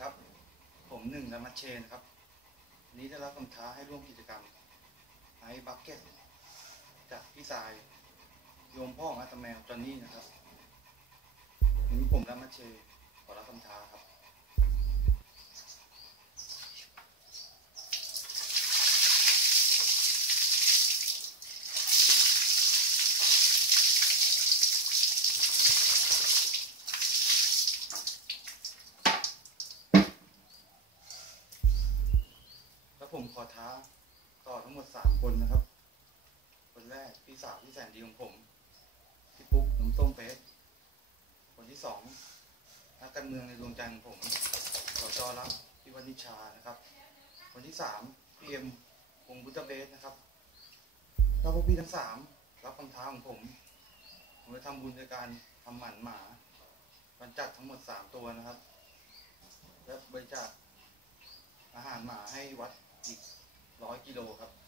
ครับ ผมหนึ่งละมัชเชนครับ นี้ได้รับคำท้าให้ร่วมกิจกรรมไอ้บักเก็ตจากพี่สาย โยมพ่ออาตแมวจอนนี่นะครับนี้ผมละมัชเชขอรับคำท้า แล้วผมขอท้าต่อทั้งหมดสามคนนะครับ คนแรกพี่สาวที่แสนดีของผมพี่ปุ๊กน้ำส้มเฟสคนที่สองนักการเมืองในดวงใจของผมสจอรับพี่วนิชานะครับ คนที่สามพี่เอ็มวงบุตเบสนะครับถ้าพวกพี่ทั้งสามรับคำท้าของผม ผมจะทำบุญในการทำหมันหมาบรรจัดทั้งหมดสามตัวนะครับ และบริจาคอาหารหมาให้วัด อีกร้อยกิโลครับ